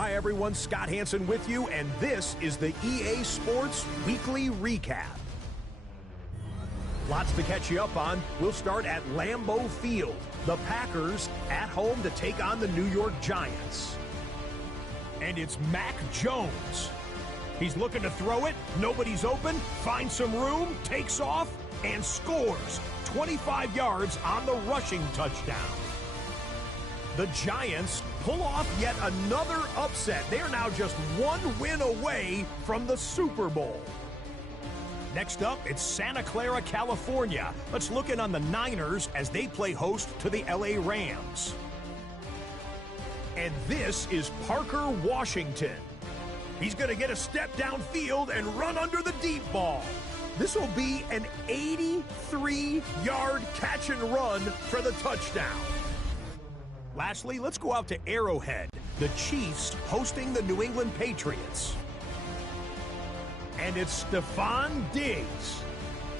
Hi everyone, Scott Hansen with you, and this is the EA Sports Weekly Recap. Lots to catch you up on. We'll start at Lambeau Field. The Packers at home to take on the New York Giants. And it's Mac Jones. He's looking to throw it, nobody's open, finds some room, takes off, and scores 25 yards on the rushing touchdown. The Giants pull off yet another upset. They are now just one win away from the Super Bowl. Next up, it's Santa Clara, California. Let's look in on the Niners as they play host to the LA Rams. And this is Parker Washington. He's going to get a step downfield and run under the deep ball. This will be an 83-yard catch and run for the touchdown. Lastly, let's go out to Arrowhead. The Chiefs hosting the New England Patriots. And it's Stephon Diggs.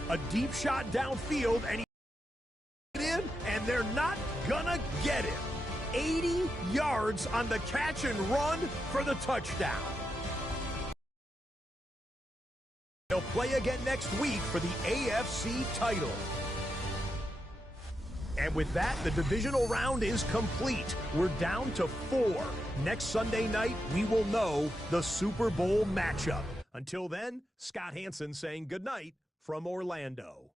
A deep shot downfield, and he's in, and they're not gonna get him. 80 yards on the catch and run for the touchdown. They'll play again next week for the AFC title. And with that, the divisional round is complete. We're down to 4. Next Sunday night, we will know the Super Bowl matchup. Until then, Scott Hansen saying goodnight from Orlando.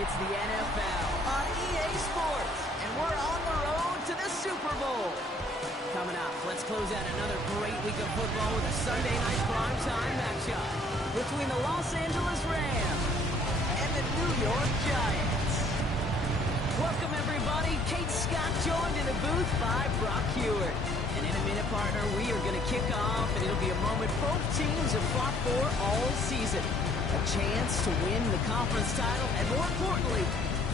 It's the NFL on EA Sports, and we're on the road to the Super Bowl. Coming up, let's close out another great week of football with a Sunday night primetime matchup between the Los Angeles Rams and the New York Giants. Welcome, everybody. Kate Scott joined in the booth by Brock Hewitt. And in a minute, partner, we are going to kick off, and it'll be a moment both teams have fought for all season. A chance to win the conference title, and more importantly,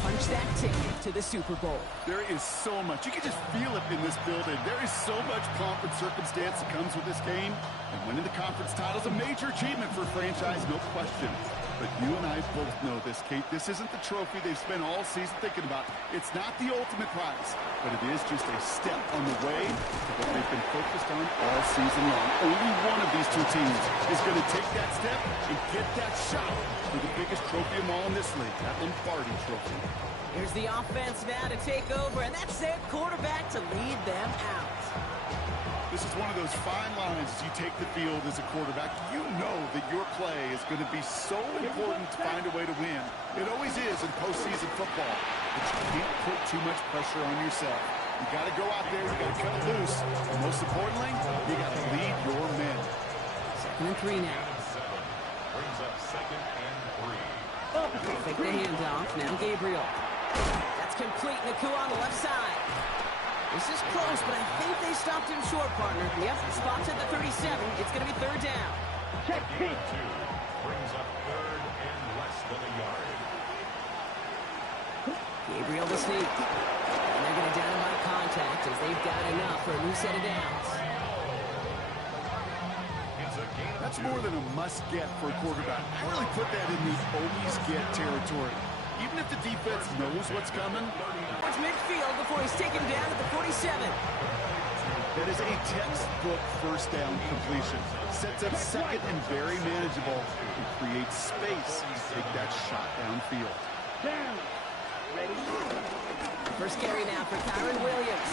punch that ticket to the Super Bowl. There is so much. You can just feel it in this building. There is so much pomp and circumstance that comes with this game. And winning the conference title is a major achievement for a franchise, no question. But you and I both know this, Kate. This isn't the trophy they've spent all season thinking about. It's not the ultimate prize, but it is just a step on the way to what they've been focused on all season long. Only one of these two teams is going to take that step and get that shot for the biggest trophy of all in this league, that Lombardi Trophy. Here's the offense now to take over, and that's their quarterback to lead them out. This is one of those fine lines as you take the field as a quarterback. You know that your play is going to be so important to find a way to win. It always is in postseason football, but you can't put too much pressure on yourself. You got to go out there, you got to cut it loose, and most importantly, you got to lead your men. 2nd and 3 now. Brings up 2nd and 3. Fake the handoff, now Gabriel. That's complete, Naku on the left side. This is close, but I think they stopped him short, partner. Yep, spots at the 37. It's going to be 3rd down. Check 2. Brings up 3rd and less than a yard. Gabriel the sneak. And they're going to down by contact as they've got enough for a new set of downs. That's more than a must-get for a quarterback. I really put that in the always-get territory. Even if the defense knows what's coming. Towards midfield before he's taken down at the 47. That is a textbook first down completion. Sets up second and very manageable and creates space to take that shot downfield. First carry now for Kyron Williams.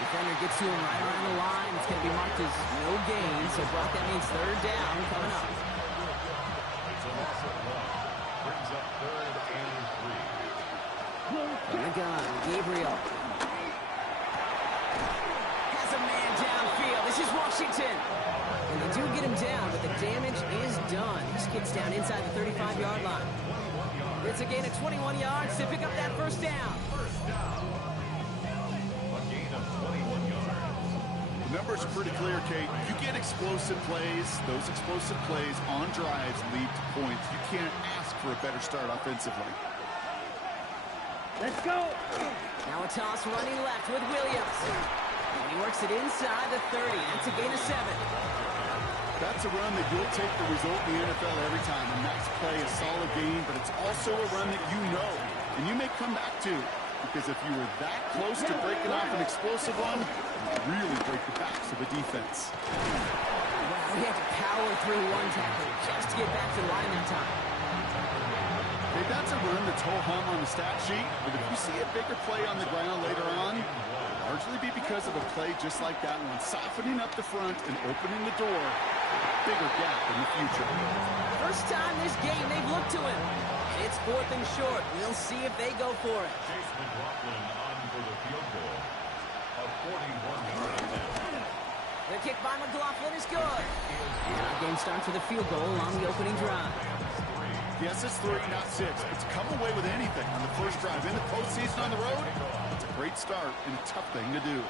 Defender gets to him right around the line. It's going to be marked as no gain, so Brock, that means 3rd down coming up. It's a loss of 1. Brings up 3rd and 3. From the gun, Gabriel. Has a man downfield. This is Washington. And they do get him down, but the damage is done. This kid's down inside the 35-yard line. It's a gain of 21 yards to pick up that 1st down. A gain of 21 yards. The numbers are pretty clear, Kate. You get explosive plays. Those explosive plays on drives lead to points. You can't ask for a better start offensively. Let's go. Now a toss running left with Williams. And he works it inside the 30. That's a gain of 7. That's a run that you'll take the result in the NFL every time. A nice play, a solid game, but it's also a run that you know and you may come back to, because if you were that close to breaking off an explosive one, you really break the backs of a defense. Wow, he had to power through one tackle just to get back to the line that time. Hey, that's a run that's ho-hum on the stat sheet, but if you see a bigger play on the ground later on, it'll largely be because of a play just like that one, softening up the front and opening the door for a bigger gap in the future. First time this game they've looked to him. It's 4th and short. We'll see if they go for it. Chase McLaughlin on for the field goal. A 41-yard attempt. The kick by McLaughlin is good. And our game starts with a field goal on the opening drive. Yes, it's 3, not 6. But to come away with anything on the first drive in the postseason on the road, it's a great start and a tough thing to do.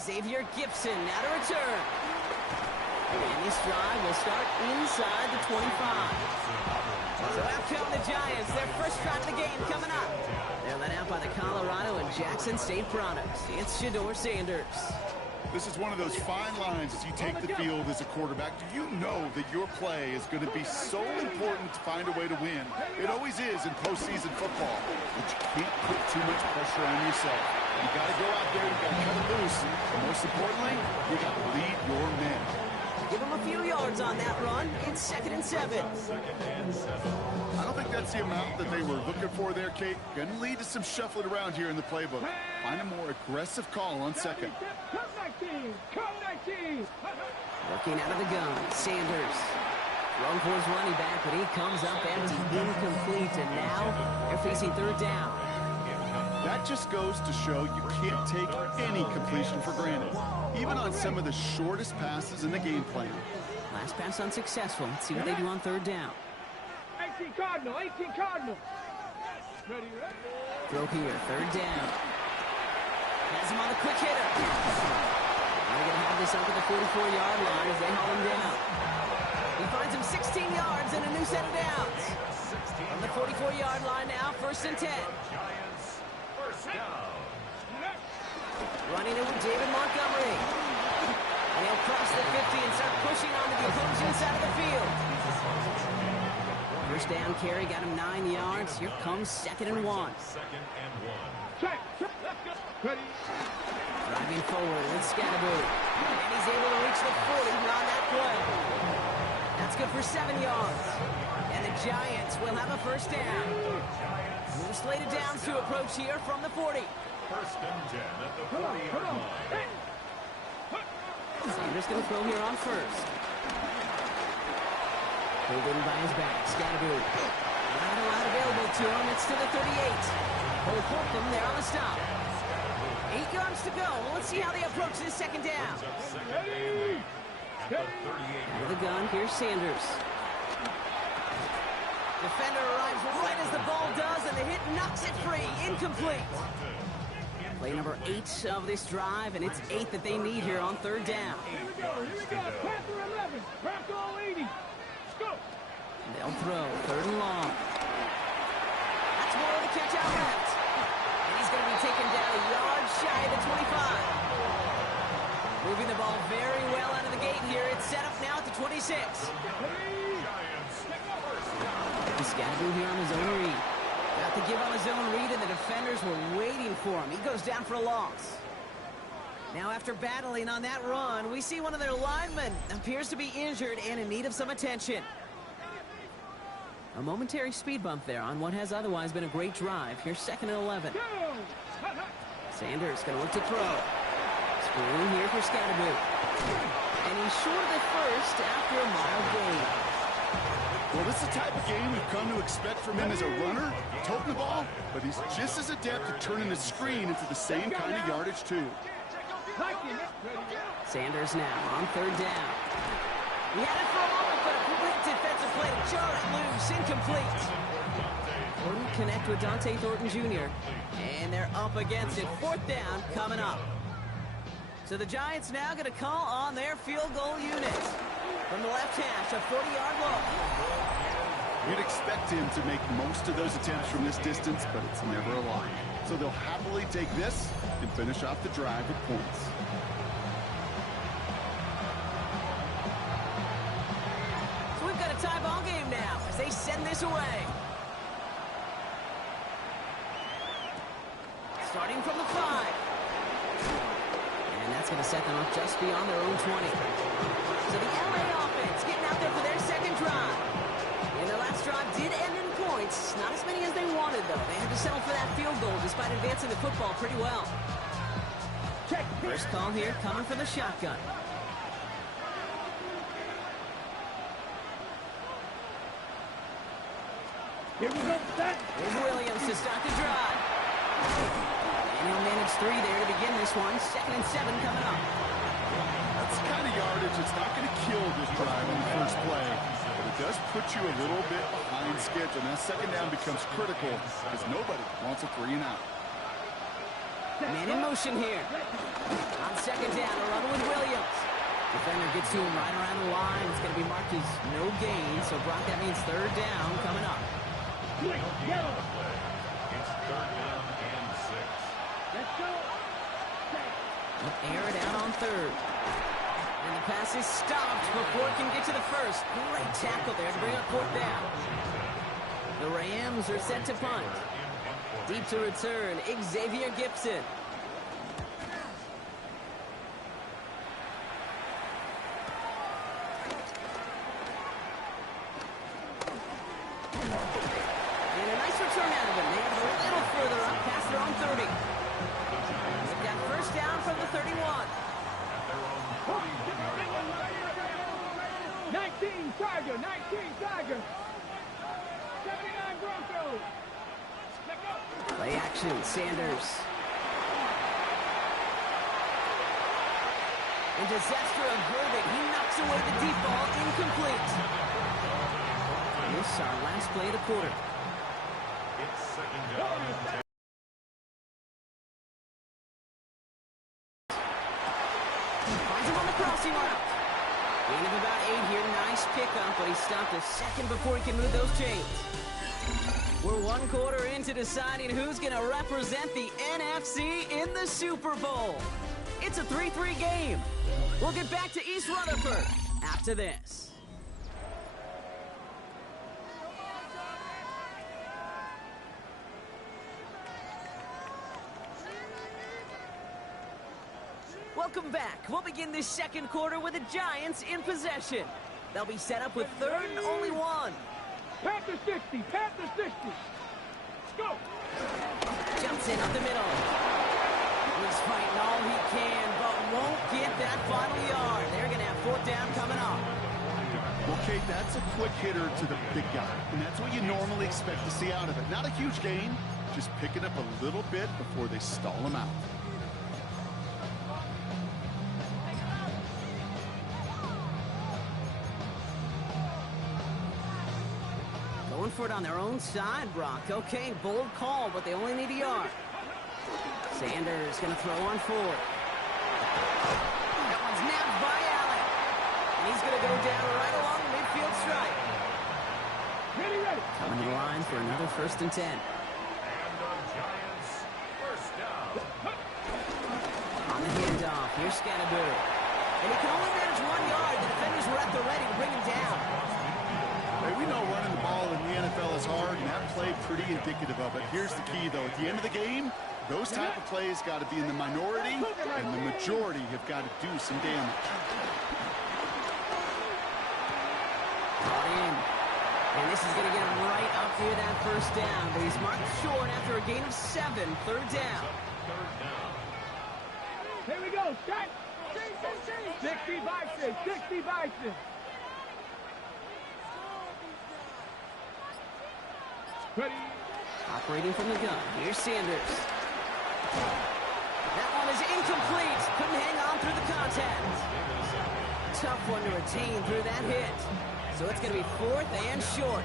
Xavier Gibson now to return. And this drive will start inside the 25. So out come the Giants. Their first drive of the game coming up. They're led out by the Colorado and Jackson State products. It's Shedeur Sanders. This is one of those fine lines as you take the field as a quarterback. Do you know that your play is going to be so important to find a way to win? It always is in postseason football, but you can't put too much pressure on yourself. You got to go out there, you got to cut it loose, and most importantly, you got to lead your men. Give them a few yards on that run. It's 2nd and 7. I don't think that's the amount that they were looking for there, Kate. Going to lead to some shuffling around here in the playbook. Find a more aggressive call on 2nd. Looking out of the gun, Sanders. Thrown for his running back, but he comes up empty, incomplete, and now they're facing 3rd down. That just goes to show you can't take any completion for granted, even on some of the shortest passes in the game plan. Last pass unsuccessful. Let's see what they do on 3rd down. 18 Cardinal. Ready. Throw here, 3rd down. Has him on the quick hitter. They're going to have this up at the 44-yard line as they haul him down. He finds him 16 yards and a new set of downs. From the 44-yard line now, 1st and 10. Running it with David Montgomery. And he'll They'll cross the 50 and start pushing onto the opposing side of the field. First down carry got him 9 yards. Here comes 2nd and 1. Check. Ready. Driving forward with Scatterboot. And he's able to reach the 40 on that play. That's good for 7 yards. And the Giants will have a first down. Moves slated downs to approach here from the 40. First and 10 at the 40-yard line. Sanders going to throw here on first. Pulled in by his back. Scatterboot. Not a lot available to him. It's to the 38. Hold them there on the stop. 8 yards to go. Let's see how they approach this second down. Out of the gun, here's Sanders. Defender arrives right as the ball does, and the hit knocks it free. Incomplete. Play number 8 of this drive, and it's 8 that they need here on 3rd down. Here we go. Panther 11. Crack all 80. Let's go. They'll throw 3rd and long. That's more of the catch out left. And he's going to be taken down a yard shy of the 25. Moving the ball very well out of the gate here. It's set up now at the 26. He's got to do here on his own read. Got to give on his own read, and the defenders were waiting for him. He goes down for a loss. Now, after battling on that run, we see one of their linemen appears to be injured and in need of some attention. A momentary speed bump there on what has otherwise been a great drive. Here's 2nd and 11. Sanders going to look to throw. Screen here for Scatterboot. And he's short of the first after a mild gain. Well, this is the type of game we've come to expect from him as a runner, toting the ball, but he's just as adept at turning the screen into the same kind of yardage, too. Sanders now on 3rd down. He had it for a moment, but a quick defensive play to jar it loose. Incomplete. Couldn't connect with Dante Thornton Jr. And they're up against it. 4th down coming up. So the Giants now going to call on their field goal unit. From the left hash, a 40-yard look. You'd expect him to make most of those attempts from this distance, but it's never a lot. So they'll happily take this and finish off the drive with points. So we've got a tie ball game now as they send this away. Starting from the 5. And that's going to set them up just beyond their own 20. So the LA offense getting out there for their second drive. And their last drive did end in points. Not as many as they wanted, though. They had to settle for that field goal despite advancing the football pretty well. First call here coming from the shotgun. Here we go. Here's Williams to start the drive. And he'll manage 3 there to begin this one. 2nd and 7 coming up. That's the kind of yardage that's not going to kill this drive on the first play, but it does put you a little bit behind schedule. Now, 2nd down becomes critical because nobody wants a 3 and out. Man in motion here. On 2nd down, a run with Williams. Defender gets to him right around the line. It's going to be marked as no gain. So, Brock, that means 3rd down coming up. It's 3rd down and 6. Let's go. Air it out on 3rd. And the pass is stopped before it can get to the first. Great tackle there to bring up 4th down. The Rams are set to punt. Deep to return, Xavier Gibson. And a nice return out of him. They have a little further up past their own 30. They've got first down from the 31. 19 Tiger. 79 Broncos. Let's go. Play action, Sanders. And disaster averted. He knocks away the deep ball, incomplete. This is our last play of the quarter. It's 2nd down and 10. Finds him on the crossing route. Gain of about 8 here. Nice pickup, but he stopped a second before he can move those chains. We're 1 quarter into deciding who's going to represent the NFC in the Super Bowl. It's a 3-3 game. We'll get back to East Rutherford after this. Welcome back. We'll begin this second quarter with the Giants in possession. They'll be set up with third and only one. Panther 60, Panther 60. Let's go. Jumps in up the middle. He's fighting all he can, but won't get that final yard. They're going to have fourth down coming up. Well, Kate, that's a quick hitter to the big guy, and that's what you normally expect to see out of it. Not a huge gain, just picking up a little bit before they stall him out. Going for it on their own side, Brock. Okay, bold call, but they only need a yard. Sanders going to throw on fourth. That one's nabbed by Allen. And he's going to go down right along the midfield stripe. Ready, ready. Coming to the line for another 1st and 10. And the Giants, first down. On the handoff, here's Scatterberry. And he can only manage 1 yard. The defenders were at the ready to bring him down. Hey, we know running the ball in the NFL is hard, and that play pretty indicative of it. Here's the key, though. At the end of the game, those type of plays got to be in the minority, and the majority have got to do some damage. Brought in. And this is going to get him right up near that 1st down. But he's marked short after a gain of 7, 3rd down. Here we go. Shot. 60 Bison. 60 Bison. Ready. Operating from the gun. Here's Sanders. That one is incomplete. Couldn't hang on through the contact. Tough one to retain through that hit. So it's going to be 4th and short.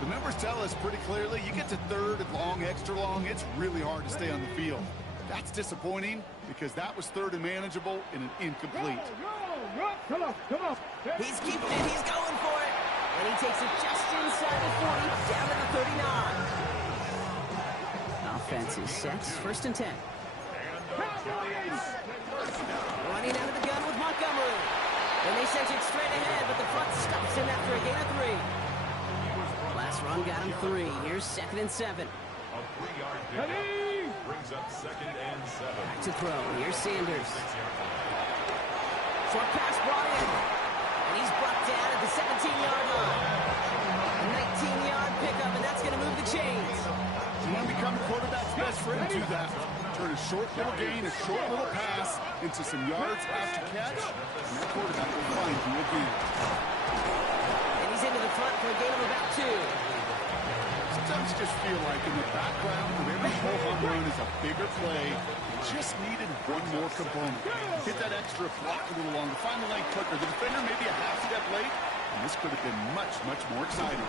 The numbers tell us pretty clearly, you get to 3rd and long, extra long, it's really hard to stay on the field. That's disappointing because that was 3rd and manageable and an incomplete. Roll. Come on, come on. He's keeping it. He's going for it. And he takes it just inside the 40, down to the 39. Offense is set. 1st and 10. Running out of the gun with Montgomery. And they sent it straight ahead, but the front stops him after a gain of 3. Last run got him 3. Here's 2nd and 7. A 3-yard pickup brings up 2nd and 7. Back to throw. Here's Sanders. Short pass brought in. And he's brought down at the 17-yard line. A 19-yard pickup, and that's going to move the chains. You want to become the quarterback's best friend, do that. Turn a short little gain, a short little pass into some yards after catch, and that quarterback will find you again. And he's into the front for a gain of about 2. Sometimes you just feel like in the background of every whole home run is a bigger play. You just needed one more component. Hit that extra block a little longer, find the lane quicker. The defender maybe a half step late, and this could have been much, much more exciting.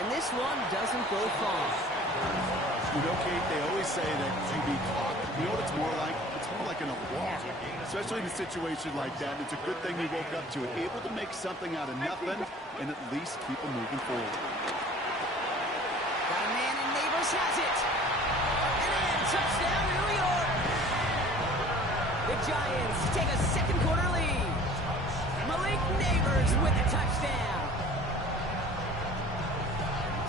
And this one doesn't go far. You know, Kate, they always say that QB clock. You know what it's more like? It's more like in a walk. Especially in a situation like that. It's a good thing he woke up to it. Able to make something out of nothing and at least keep him moving forward. Got a man, and Neighbors has it. And in, touchdown, New York. The Giants take a second quarter lead. Malik Neighbors with a touchdown.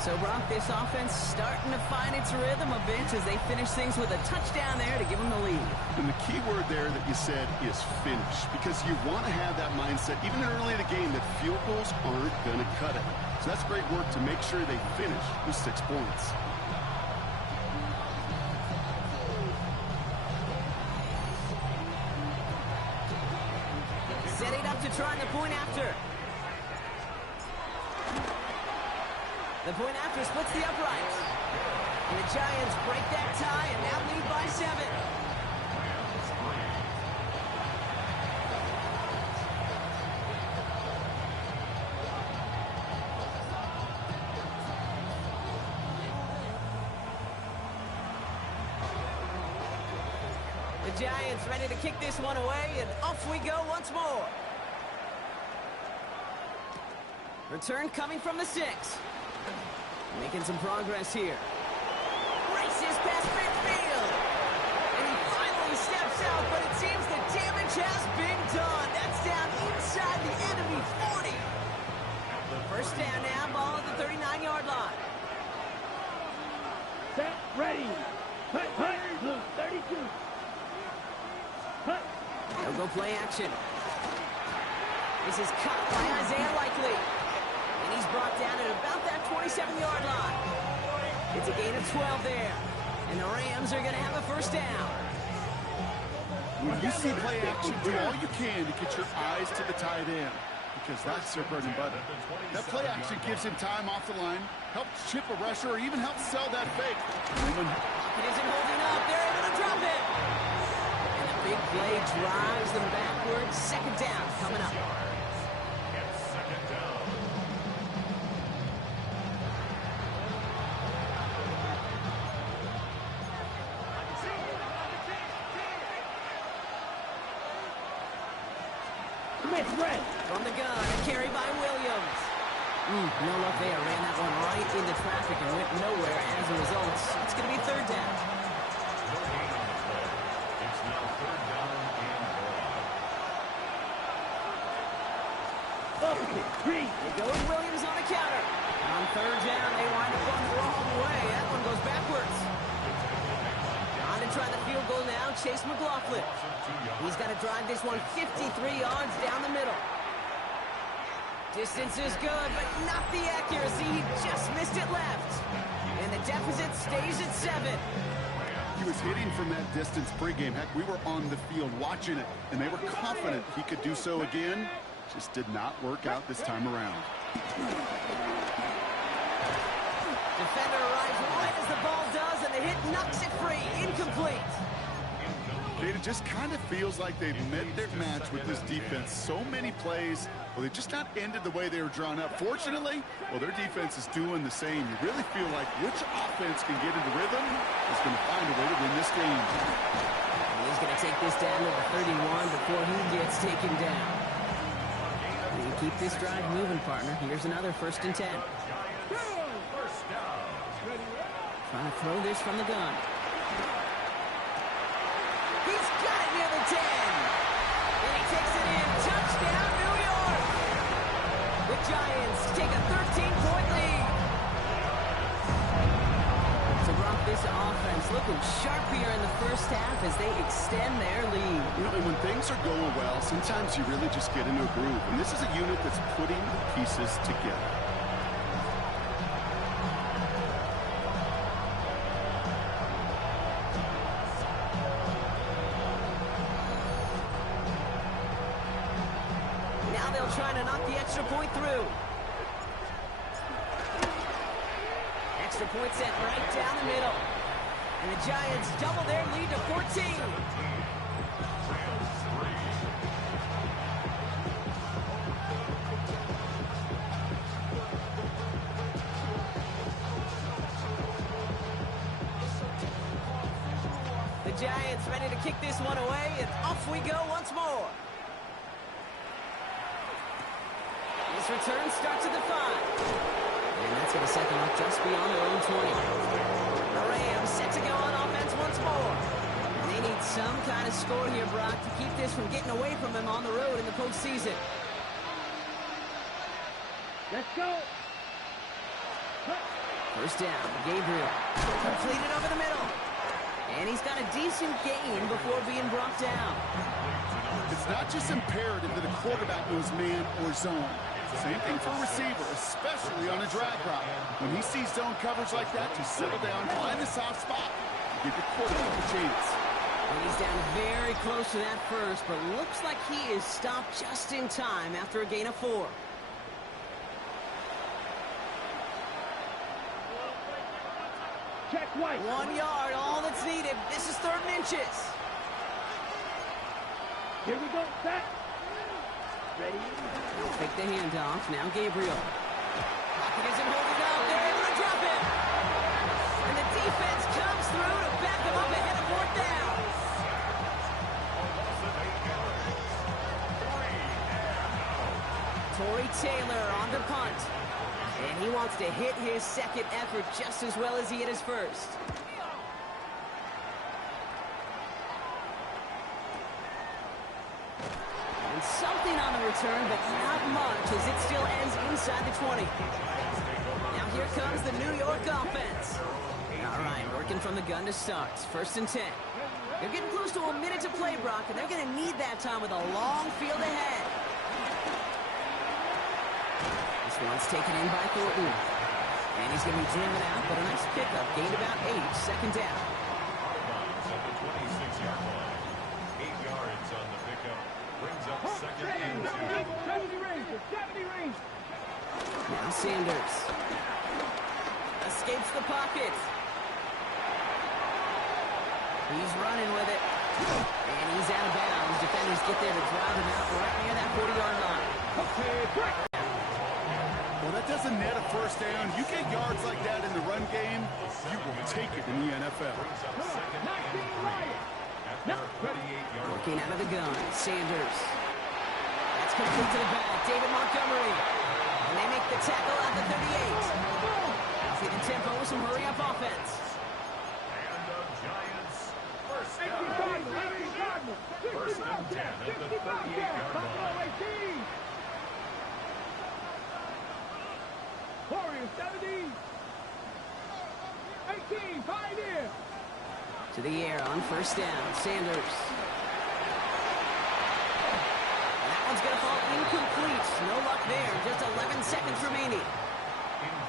So, Brock, this offense starting to find its rhythm a bit as they finish things with a touchdown there to give them the lead. And the key word there that you said is finish, because you want to have that mindset, even early in the game, that field goals aren't going to cut it. So that's great work to make sure they finish with 6 points. Setting up to try the point after. The point after splits the uprights. And the Giants break that tie and now lead by 7. The Giants ready to kick this one away, and off we go once more. Return coming from the 6. Making some progress here. Races past midfield. And he finally steps out, but it's Little play action. This is caught by Isaiah Likely. And he's brought down at about that 27-yard line. It's a gain of 12 there. And the Rams are going to have a first down. When you see play action, do all you can to get your eyes to the tight end, because that's their bread and butter. That play action gives him time off the line, helps chip a rusher, or even helps sell that fake. It isn't holding up. They're able to drop it. And the big play drives them backwards. Second down coming up. From the gun, a carry by Williams. No luck there. Ran that one right into traffic and went nowhere as a result. It's going to be third down. It's now third down and 4. They go with Williams on a counter. On third down, they wind up going the wrong way. That one goes backwards. On to try the field goal now, Chase McLaughlin. He's got to drive this one 53 yards down the middle. Distance is good, but not the accuracy. He just missed it left. And the deficit stays at 7. He was hitting from that distance pregame. Heck, we were on the field watching it, and they were confident he could do so again. Just did not work out this time around. Defender arrives right as the ball does, and the hit knocks it free. Incomplete. It just kind of feels like they've met their match with this defense. So many plays, well, they just not ended the way they were drawn up. Fortunately, well, their defense is doing the same. You really feel like which offense can get into rhythm is going to find a way to win this game. He's going to take this down to the 31 before he gets taken down. You keep this drive moving, partner. Here's another 1st and 10. Trying to throw this from the gun. He's got it near the 10. And he takes it in. Touchdown, New York. The Giants take a 13-point lead. To rock this offense looking sharp here in the first half as they extend their lead. You know, and when things are going well, sometimes you really just get into a groove. And this is a unit that's putting the pieces together. Trying to knock the extra point through. Extra point sent right down the middle. And the Giants double their lead to 14. The Giants ready to kick this one away, and off we go once more. This return starts at the 5. And that's going to set them up just beyond their own 20. The Rams set to go on offense once more. And they need some kind of score here, Brock, to keep this from getting away from them on the road in the postseason. Let's go. First down, Gabriel. Completed over the middle. And he's got a decent gain before being brought down. It's not just imperative that a quarterback knows man or zone. Same thing for a receiver, especially on a drag route. When he sees zone coverage like that, just settle down, find the soft spot, give your quarterback a chance. And he's down very close to that first, but looks like he is stopped just in time after a gain of 4. Check White. 1 yard, all that's needed. This is 3rd and inches. Here we go. Set. Ready? Take the handoff. Now Gabriel. Pocket isn't holding up. They're able to drop it. And the defense comes through to back them up ahead of 4th down. Torrey Taylor on the punt. And he wants to hit his second effort just as well as he hit his first. And something on the return, but not much as it still ends inside the 20. Now here comes the New York offense. All right, working from the gun to start. 1st and 10. They're getting close to a minute to play, Brock, and they're going to need that time with a long field ahead. This one's taken in by Thornton. And he's going to be driven out, but a nice pickup. Gained about 8, second down. At the 26-yard line. 8 yards on the pickup. Brings up second and 2. 70 range. Now Sanders. Escapes the pocket. He's running with it. And he's out of bounds. Defenders get there to drive him out right near that 40-yard line. Well, that doesn't net a first down. You get yards like that in the run game, you will take it in the NFL. Brings up second and 3. At their 38-yard line. Working out of the gun. Sanders. That's complete to the back. David Montgomery. And they make the tackle at the 38. See the tempo with some hurry-up offense. And the Giants first down. First and 10 at the 38-yard line. Warriors 70. 18, Pioneer. To the air on first down. Sanders. That one's going to fall incomplete. No luck there. Just 11 seconds remaining.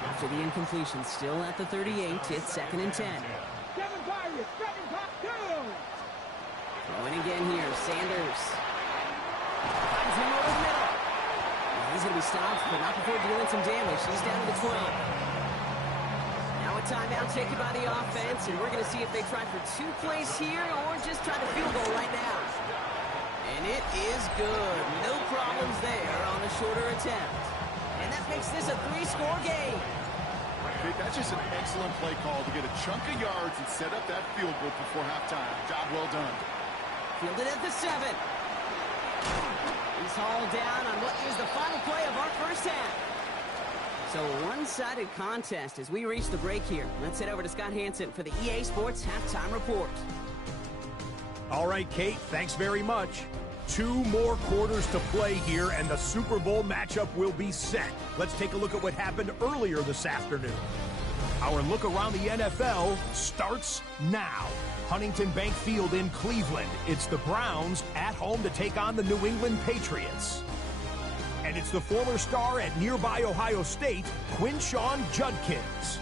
After the incompletion, still at the 38. It's second and 10. 7 Pirates, 7 Pirates. Throwing again here. Sanders. Finds him over the middle. And he's going to be stopped, but not before dealing some damage. He's down to the 12. Now a timeout taken by the offense, and we're going to see if they try for 2 plays here or just try the field goal right now. And it is good. No problems there on the shorter attempt. And that makes this a 3-score game. Okay, that's just an excellent play call to get a chunk of yards and set up that field goal before halftime. Job well done. Fielded at the 7. He's hauled down on what is the final play of our first half. So a one-sided contest as we reach the break here. Let's head over to Scott Hansen for the EA Sports Halftime Report. All right, Kate, thanks very much. 2 more quarters to play here, and the Super Bowl matchup will be set. Let's take a look at what happened earlier this afternoon. Our look around the NFL starts now. Huntington Bank Field in Cleveland. It's the Browns at home to take on the New England Patriots. And it's the former star at nearby Ohio State, Quinshawn Judkins.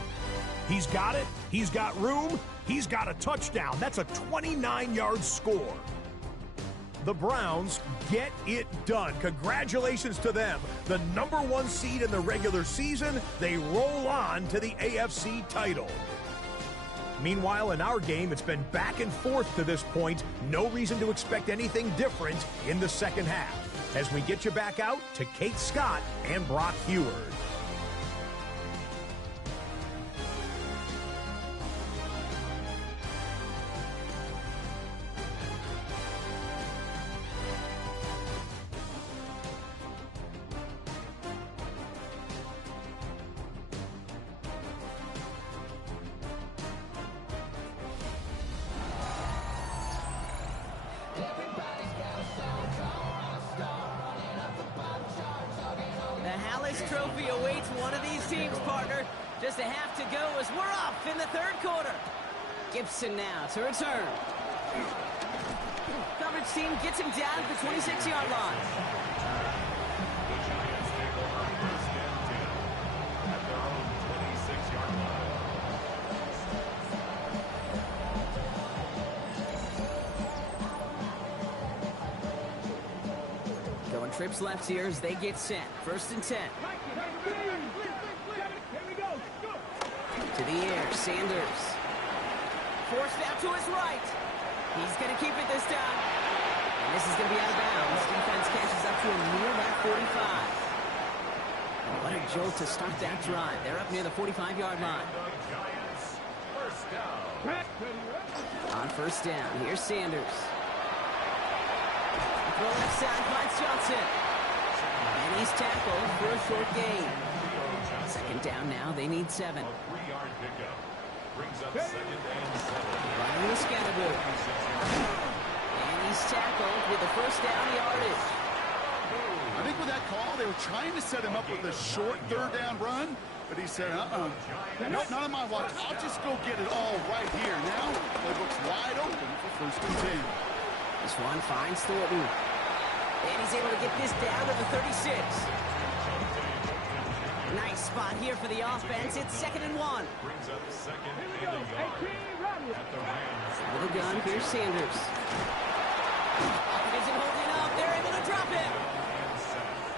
He's got it. He's got room. He's got a touchdown. That's a 29-yard score. The Browns get it done. Congratulations to them. The #1 seed in the regular season, they roll on to the AFC title. Meanwhile, in our game, it's been back and forth to this point. No reason to expect anything different in the second half. As we get you back out to Kate Scott and Brock Heward. Trophy awaits one of these teams, partner. Just a half to go as we're off in the 3rd quarter. Gibson now to return. Coverage team gets him down at the 26-yard line. The Giants take over first and 10 at their own 26-yard line. Going trips left here as they get set. 1st and 10. To the air, Sanders. Forced out to his right. He's going to keep it this time. And this is going to be out of bounds. Defense catches up to him near that 45. And what a jolt to start that drive. They're up near the 45-yard line. Giants first down. On first down, here's Sanders. Throw left side finds Johnson. And he's tackled for a short gain. 2nd down now, they need 7. A 3-yard pickup. Brings up 2nd and 7. Running the Scatterboo. And he's tackled with the first down yardage. I think with that call, they were trying to set him up with a short 3rd down run, But he said, nope, not on my watch. I'll just go get it all right here. Now, playbook's wide open for 1st and 10. This one finds Thornton. And he's able to get this down to the 36. Nice spot here for the offense. It's 2nd and 1. Brings up 2nd and a yard at the Rams. With a gun, here's Sanders. Isn't holding up. They're able to drop it.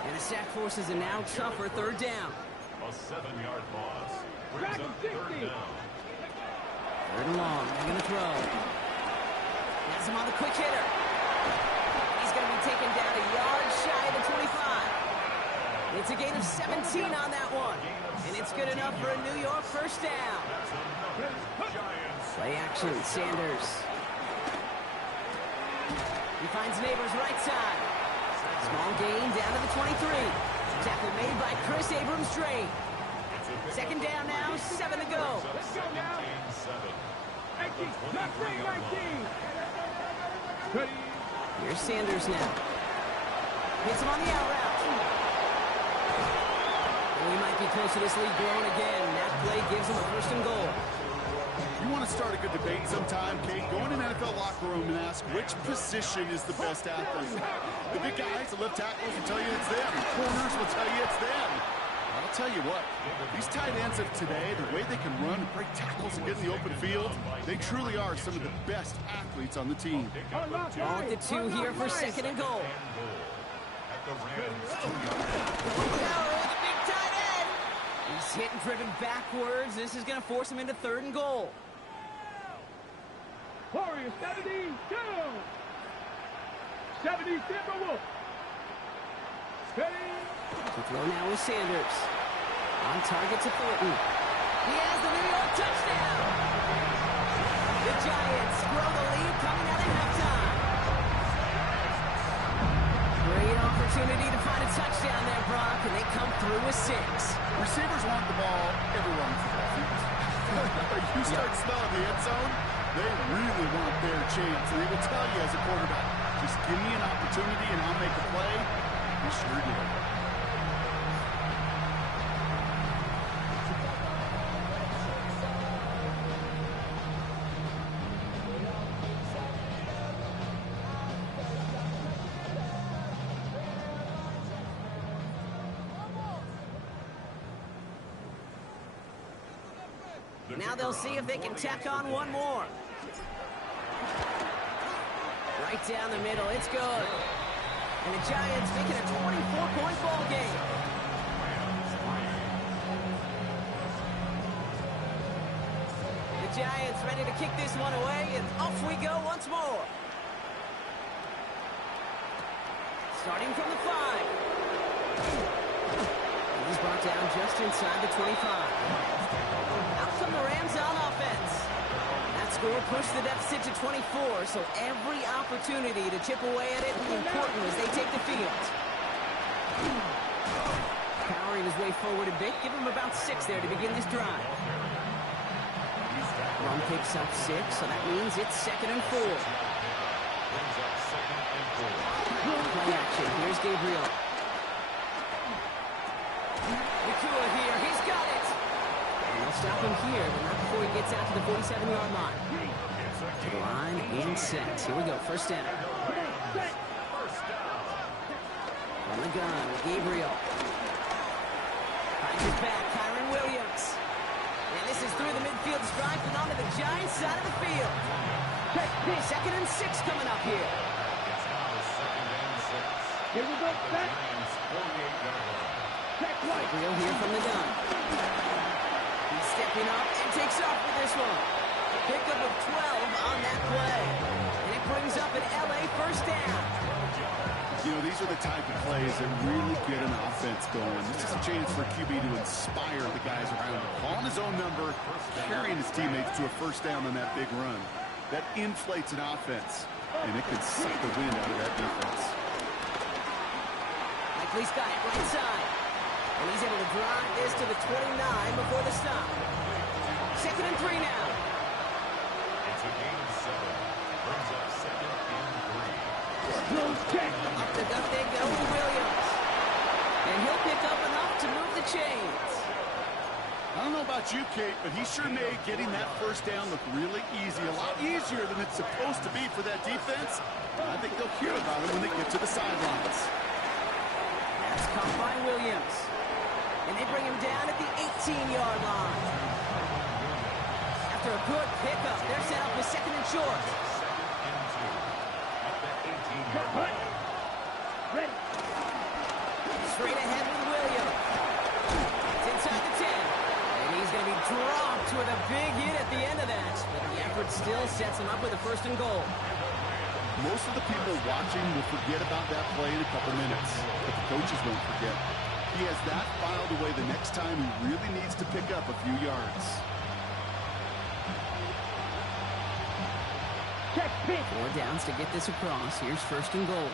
And the sack forces a now tougher 3rd down. A 7-yard loss. Brings up 3rd down. 3rd and long. They're going to throw. Has him on the quick hitter. He's going to be taken down a yard shy of the 25. It's a gain of 17 on that one. And it's good enough for a New York 1st down. Play action, Sanders. He finds Neighbors right side. Small gain down to the 23. Tackle made by Chris Abrams-Drain. 2nd down now, 7 to go. Let's go now. 19, 19. Here's Sanders now. Hits him on the out route. And we might be close to this lead growing again. That play gives him a 1st and goal. You want to start a good debate sometime, Kate? Go in an NFL locker room and ask which position is the best athlete. The big guys, the left tackles will tell you it's them. The corners will tell you it's them. I'll tell you what, these tight ends of today, the way they can run, break tackles, and get in the open field, they truly are some of the best athletes on the team. Ball at the 2 here for 2nd and goal. At the Rams. Power with the big tight end. He's hit and driven backwards. This is going to force him into 3rd and goal. Warriors 70, go! 70, Timberwolves. Steady. To throw now with Sanders. On target to Thornton. He has the New York touchdown. The Giants grow the lead coming out of halftime. Great opportunity to find a touchdown there, Brock, and they come through with 6. Receivers want the ball everywhere on the football field. You start smelling the end zone, they really want their chance. And they will tell you as a quarterback, just give me an opportunity and I'll make a play. You sure did. Now they'll see if they can tack on one more. Right down the middle, it's good. And the Giants make it a 24-point ball game. The Giants ready to kick this one away, and off we go once more. Starting from the 5. He's brought down just inside the 25. Out come the Rams on offense. That score pushed the deficit to 24, so every opportunity to chip away at it is important as they take the field. Powering his way forward a bit, give him about 6 there to begin this drive. Run picks up 6, so that means it's 2nd and 4. Play action, here's Gabriel. Nakua here, he's got it! And they'll stop him here, but not before he gets out to the 47-yard line. To the line and set. Here we go, 1st down. On the gun, Gabriel. Finds his back, Kyron Williams. And this is through the midfield stripe and onto the Giants side of the field. 2nd and 6 coming up here. Here we go, set. Gabriel here from the gun. He's stepping up and takes off with this one. Pick up of 12 on that play. And it brings up an LA 1st down. You know, these are the type of plays that really get an offense going. This is a chance for QB to inspire the guys around him. Calling his own number, carrying his teammates to a 1st down on that big run. That inflates an offense, and it can suck the wind out of that defense. Likely's got it right side. And he's able to drive this to the 29 before the stop. 2nd and 3 now. It's a gain of 7. Brings up 2nd and 3. Up the gut they go to Williams. And he'll pick up enough to move the chains. I don't know about you, Kate, but he sure made getting that first down look really easy. A lot easier than it's supposed to be for that defense. I think they'll hear about it when they get to the sidelines. That's caught by Williams. And they bring him down at the 18-yard line. After a good pickup, they're set up with second and short. Ready. Straight ahead with Williams. It's inside the 10. And he's going to be dropped with a big hit at the end of that. But the effort still sets him up with a first and goal. Most of the people watching will forget about that play in a couple minutes, but the coaches won't forget. He has that filed away the next time he really needs to pick up a few yards. Check pitch. 4 downs to get this across. Here's first and goal.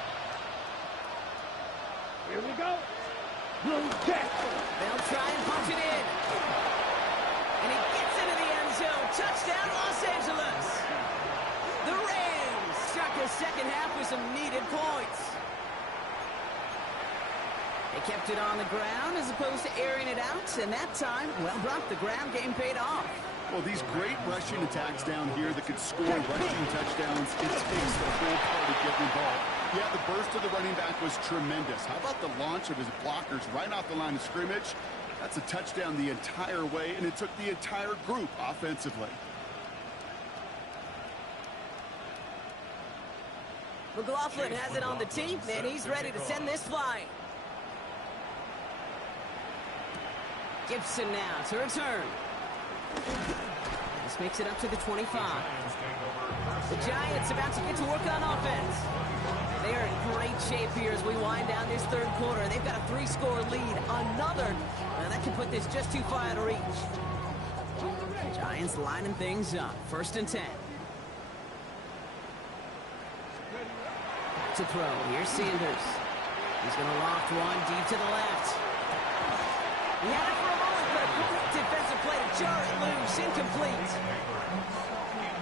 Here we go. Blue check. They'll try and punch it in. And he gets into the end zone. Touchdown, Los Angeles. The Rams start the second half with some needed points. They kept it on the ground as opposed to airing it out. And that time, well, Brock, the ground game paid off. Well, these great rushing attacks down here that could score rushing touchdowns, it takes the whole party getting involved. Yeah, the burst of the running back was tremendous. How about the launch of his blockers right off the line of scrimmage? That's a touchdown the entire way, and it took the entire group offensively. McLaughlin has it on the tee, and he's ready to send this flying. Gibson now to return. This makes it up to the 25. The Giants about to get to work on offense. They are in great shape here as we wind down this third quarter. They've got a 3-score lead. Another, that can put this just too far out of reach. Giants lining things up. First and 10. To throw. Here's Sanders. He's going to loft one deep to the left. He had it for a moment, but a great defensive play to jar it loose. Incomplete.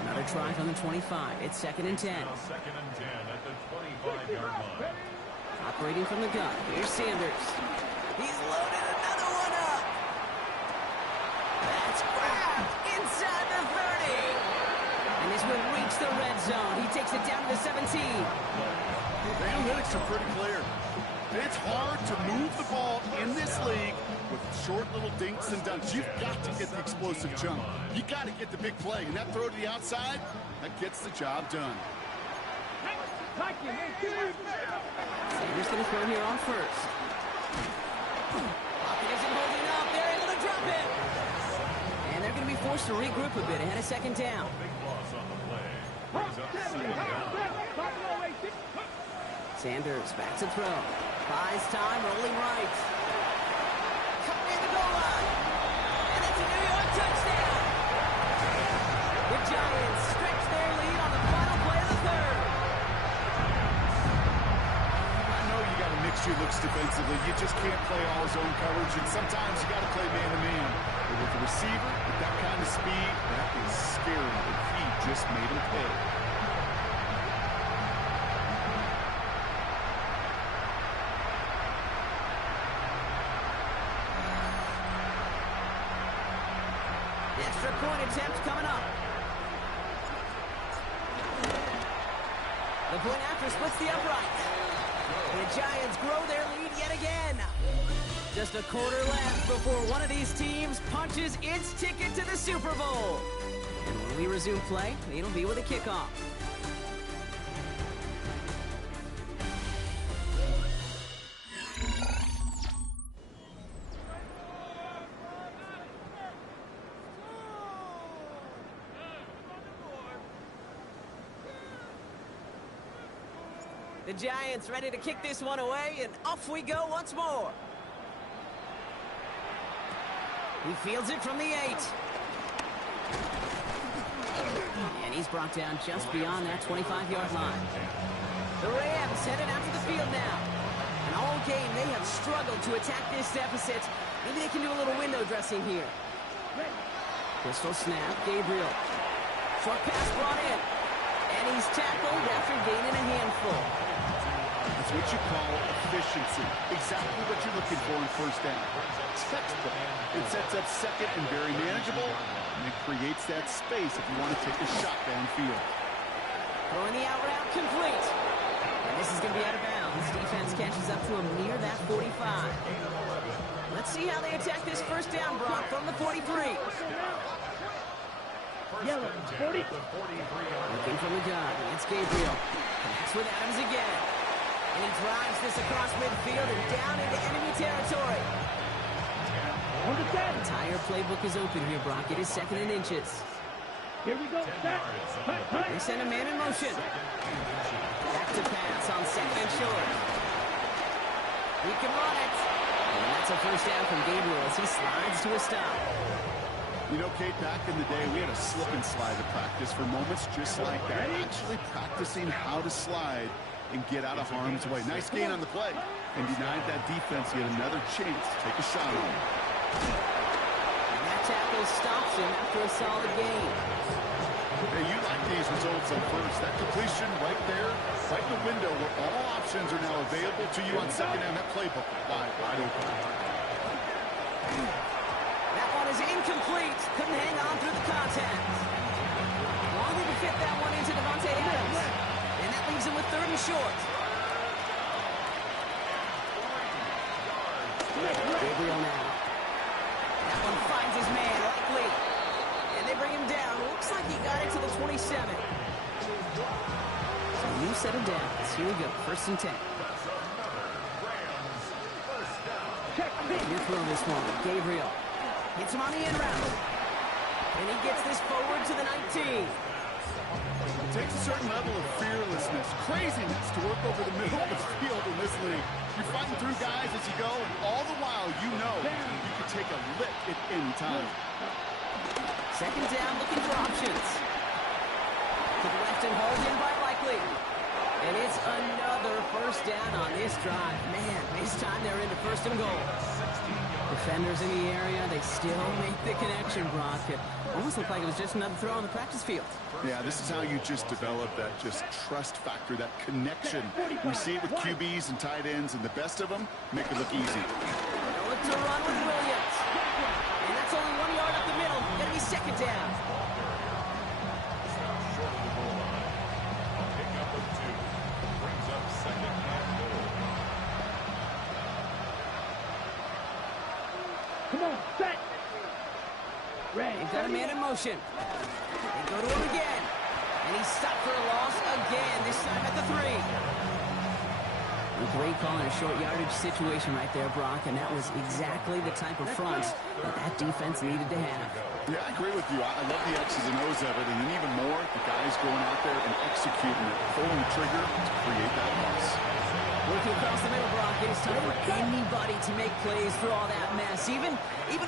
Another try from the 25. It's second and 10. Second and 10 at the 25-yard line. Operating from the gun. Here's Sanders. He's loaded another one up. That's grabbed inside the 30. And this will reach the red zone. He takes it down to the 17. The analytics are pretty clear. It's hard to move the ball in this league with short little dinks and dunks. You've got to get the explosive jump. You got to get the big play. And that throw to the outside, that gets the job done. Sanders going to throw here on first. Pocket isn't holding up. They're able to drop it. And they're going to be forced to regroup a bit ahead of second down. Big loss on the play. Brings up second down. Sanders back to throw. Buys time, rolling right. Cut near the goal line. And it's a New York touchdown. The Giants stretch their lead on the final play of the third. I know you got to mix your looks defensively. You just can't play all zone coverage, and sometimes you got to play man-to-man. But with the receiver, with that kind of speed, that is scary. But he just made him pay. Extra point attempt coming up. The point after splits the upright. The Giants grow their lead yet again. Just a quarter left before one of these teams punches its ticket to the Super Bowl. And when we resume play, it'll be with a kickoff. The Giants ready to kick this one away, and off we go once more. He fields it from the 8. And he's brought down just beyond that 25-yard line. The Rams headed out to the field now. And all game, they have struggled to attack this deficit. Maybe they can do a little window dressing here. Pistol snap, Gabriel. Short pass brought in. And he's tackled after gaining a handful. That's what you call a efficiency. Exactly what you're looking for in first down. Textbook. It sets up second and very manageable, and it creates that space if you want to take a shot downfield. Throwing the out route complete. And this is going to be out of bounds. Defense catches up to him near that 45. Let's see how they attack this first down, Brock, from the 43. Yellow, 40. Looking from the gun. It's Gabriel. Connects with Adams again. And he drives this across midfield and down into enemy territory. On the 10. Entire playbook is open here, Brock. It is 2nd and inches. Here we go. Set. They send a man in motion. Back to pass on 2nd and short. He can run it. And that's a first down from Gabriel as he slides to a stop. You know, Kate, back in the day, we had a slip and slide to practice for moments just like that. Actually practicing how to slide and get out of harm's way. Nice gain on the play. And denied that defense yet another chance to take a shot on him. And that tackle stops him after a solid gain. Hey, you like these results at first. That completion right there, right in the window where all options are now available to you on second down. That playbook wide open. That one is incomplete. Couldn't hang on through the contact. Wanted to fit that one into Devontae Adams. And that leaves him with 3rd and short. Gabriel now. That one finds his man, likely. And they bring him down. Looks like he got it to the 27. So a new set of downs. Here we go. 1st and 10. Here throw this one. Gabriel. Hits him on the end route. And he gets this forward to the 19. It takes a certain level of fearlessness, craziness to work over the middle of the field in this league. You're fighting through guys as you go, and all the while you know you can take a lick at any time. 2nd down, looking for options. To the left and hauled in by Likely. And it's another first down on this drive. Man, this time they're into 1st and goal. Defenders in the area, they still make the connection, Brock. It almost looked like it was just another throw on the practice field. Yeah, this is how you just develop that just trust factor, that connection. We see it with QBs and tight ends, and the best of them make it look easy. They'll look to run with Williams. And that's only 1 yard up the middle. Gonna be 2nd down. Come on, set. They've got a man in motion. They go to him again. And he's stopped for a loss again, this time at the 3. A great call in a short yardage situation right there, Brock, and that was exactly the type of front that defense needed to have. Yeah, I agree with you. I love the X's and O's of it, and then even more, the guys going out there and executing it, pulling the trigger to create that loss. Working across the middle, Brock. It is time for anybody to make plays through all that mess, even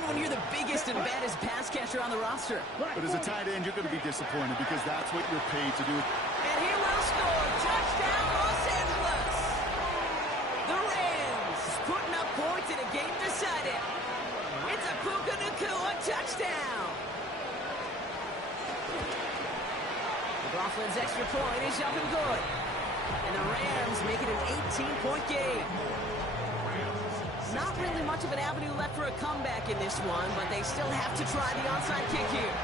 when you're the biggest and baddest pass catcher on the roster. But as a tight end, you're going to be disappointed because that's what you're paid to do. And he will score. Touchdown, Los Angeles. The Rams putting up points in a game decided. It's a Puka Nacua touchdown. McLaughlin's extra point is up and good. And the Rams make it an 18-point game. Not really much of an avenue left for a comeback in this one, but they still have to try the onside kick here.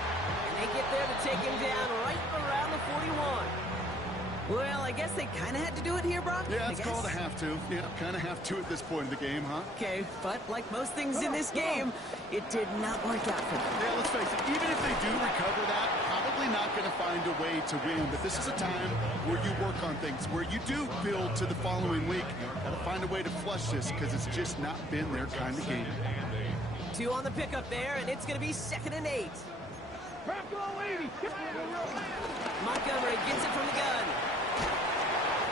And they get there to take him down right around the 41. Well, I guess they kind of had to do it here, Brock. Yeah, it's called a have to. Yeah, kind of have to at this point in the game, huh? Okay, but like most things in this game, it did not work out for them. Yeah, let's face it, even if they do recover that, probably not going to find a way to win. But this is a time where you work on things, where you do build to the following week. Got to find a way to flush this because it's just not been their kind of game. 2 on the pickup there, and it's going to be 2nd and 8. Montgomery gets it from the gun.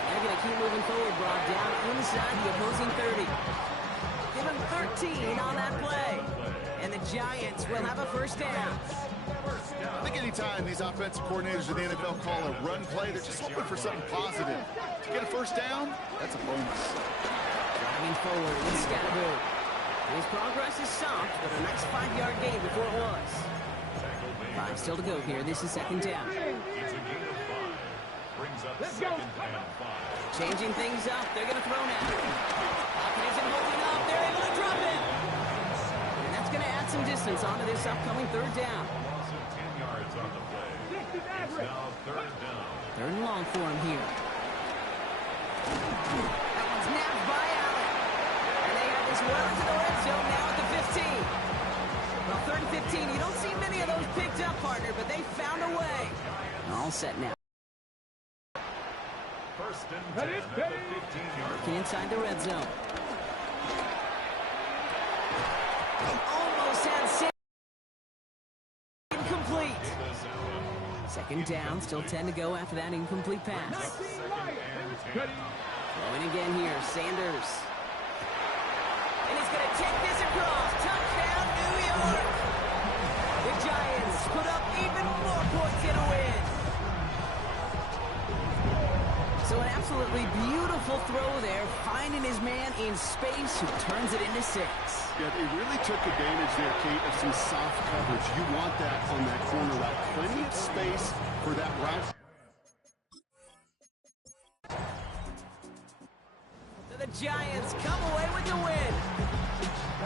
They're going to keep moving forward, Brock, down inside the opposing 30. Give him 13 on that play. And the Giants will have a first down. I think anytime these offensive coordinators in the NFL call a run play, they're just hoping for something positive. To get a first down, that's a bonus. Driving forward with Scattergood. His progress is soft, but a nice 5-yard gain before it was. 5 still to go here. This is 2nd down. Brings up 2nd and 5. Changing things up. They're going to throw now. some distance onto this upcoming third down. Loss of 10 yards on the play. It's now third down. Third and long for him here. That one's nabbed by Allen. And they have this well into the red zone now at the 15. Well, 3rd and 15, you don't see many of those picked up, partner, but they found a way. All set now. First and 10 at the 15-yard Working line. inside the red zone. Almost had six. Incomplete. Second down, still 10 to go after that incomplete pass. Throwing again here, Sanders. And he's going to take this across. Touchdown, New York. The Giants put up even more points in a win. So an absolutely beautiful throw there, finding his man in space who turns it into 6. Yeah, they really took advantage there, Kate, of some soft coverage. You want that on that corner route. Plenty of space for that route. The Giants come away with the win.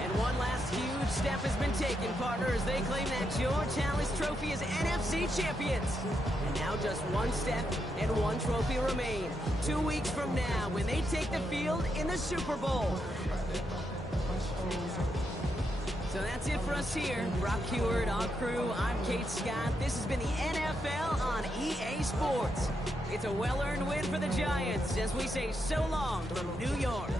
And one last huge step has been taken, partner, as they claim that George Halas Trophy as NFC champions. And now just one step and one trophy remain. 2 weeks from now when they take the field in the Super Bowl. So that's it for us here. Brock Heward, our crew, I'm Kate Scott. This has been the NFL on EA Sports. It's a well-earned win for the Giants as we say so long from New York.